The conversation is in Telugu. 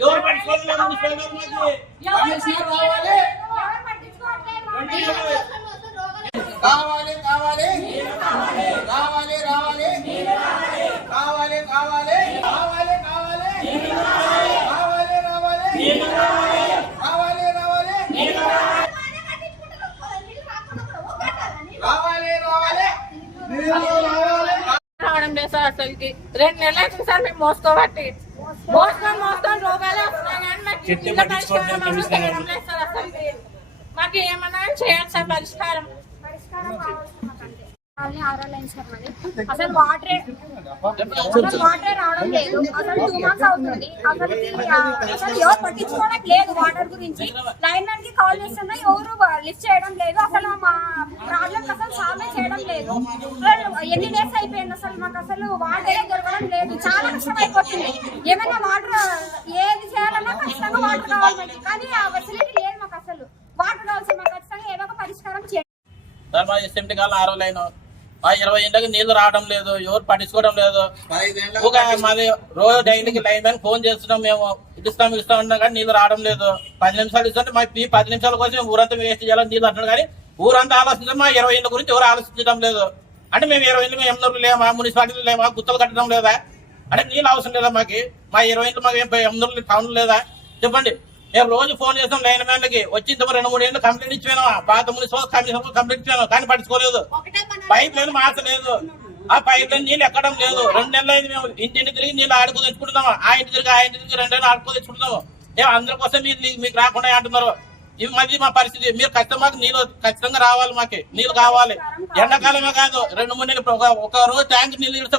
ఎవరు పట్టుకోవట్లేదు ఎవరు రావాలి రావడం లేదు సార్ అసలుకి. రెండు నెలలు అవుతుంది సార్ మేము మోసుకోబట్టి. మోసుకొని మోసుకొని రోగాలే వస్తున్నాయి కానీ మాకు పరిష్కారం లేదు సార్ అసలుకి. మాకు ఏమన్నా చేయండి సార్ పరిష్కారం. కాలనీ ఆరో లైన్ సార్ మాది. అసలు వాటరే అసలు వాటరే రావడం లేదు. అసలు టూ మంత్స్ అవుతుంది. అసలు అసలు ఎవరు పట్టించుకోవడానికి లేదు వాటర్ గురించి. లైన్కి కాల్ చేస్తున్నా ఎవరు లిఫ్ట్ చేయడం లేదు. అసలు మా ప్రాబ్లం అసలు సాల్వ్ చేయడం లేదు. ఎన్ని డేస్ అయిపోయింది అసలు మాకు అసలు వాటర్ దొరకడం లేదు. చాలా కష్టం అయిపోతుంది. ఏమైనా వాటర్ ఏది చేయాలన్నా ఖచ్చితంగా వాటర్ కావాలి. కానీ ఆ ఫెసిలిటీ లేదు మాకు అసలు. వాటర్ కావాల్సి మాకు ఖచ్చితంగా ఏదో ఒక పరిష్కారం చేయాలి. సార్ మా ఎస్ఎంటీ కాలం ఆరో లైన్. మా ఇరవై ఇంటికి నీళ్ళు రావడం లేదు ఎవరు పట్టించుకోవడం లేదు. ఒక మాది రోజు డైలీకి లైన్ మ్యాన్ ఫోన్ చేస్తున్నాం మేము ఇస్తాం ఇస్తాం అన్నా కానీ నీళ్ళు రావడం లేదు. పది నిమిషాలు ఇస్తుంటే మా ఈ పది నిమిషాల కోసం ఊరంతా వేస్ట్ చేయాలని నీళ్ళు అంటున్నారు కానీ ఊరంతా ఆలోచించడం మా ఇరవై ఇండ్ల గురించి ఎవరు ఆలోచించడం లేదు. అంటే మేము ఇరవై ఇండ్లు మేము ఎమ్నూరు లేమా మున్సిపాలిటీలు లేమా గుత్తలు కట్టడం లేదా? అంటే నీళ్ళు అవసరం లేదా మాకు? మా ఇరవై ఇళ్ళు మాకు ఏం టౌన్ లేదా? చెప్పండి. మేము రోజు ఫోన్ చేస్తాం లైన్ మ్యాన్లకి. వచ్చి రెండు మూడు ఏళ్ళు కంప్లైంట్ ఇచ్చిపోయినా పాత మున్సిపల్ కమిషన్ కంప్లైంట్ ఇచ్చాను కానీ పట్టించుకోలేదు. పైప్ లైన్ మార్చలేదు ఆ పైప్ లైన్ నీళ్ళు ఎక్కడం లేదు. రెండు నెలలు అయింది మేము ఇంటింటి తిరిగి నీళ్ళు ఆడుకు తెచ్చుకుంటున్నాము. ఆ ఇంటి తిరిగి ఆ ఇంటి తిరిగి రెండు నెలలు ఆడుకు తెచ్చుకుంటున్నాము. ఏ అందరి కోసం మీరు నీకు- మీకు రాకుండా అంటున్నారు. ఇవి మధ్య మా పరిస్థితి. మీరు ఖచ్చితంగా మాకు నీళ్ళు ఖచ్చితంగా రావాలి మాకు. నీళ్ళు కావాలి. ఎండాకాలమే కాదు రెండు మూడు నెలలు ఒక- ఒక రోజు ట్యాంక్ నీళ్ళు